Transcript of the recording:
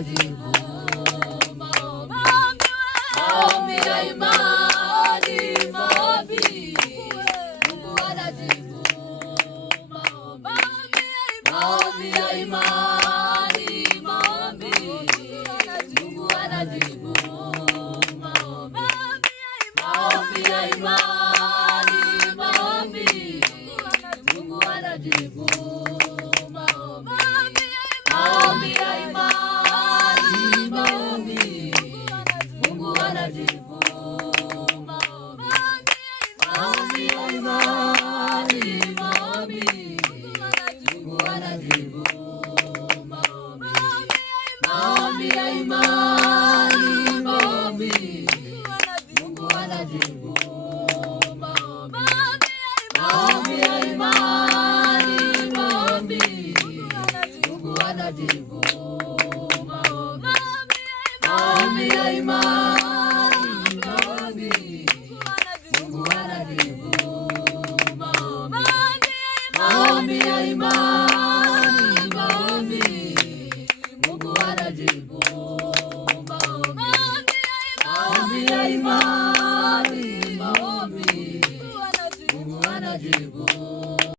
anajibu maombi ya imani, maombi Mungu anajibu maombi ya imani, maombi Mungu anajibu maombi ya imani, maombi Mungu anajibu maombi ya imani, maombi Mungu anajibu maombi ya imani, maombi Mungu anajibu maombi ya imani, maombi Mungu anajibu maombi ya imani, maombi Mungu anajibu maombi ya imani, maombi Mungu anajibu maombi ya imani, maombi Mungu anajibu maombi ya imani, maombi Mungu anajibu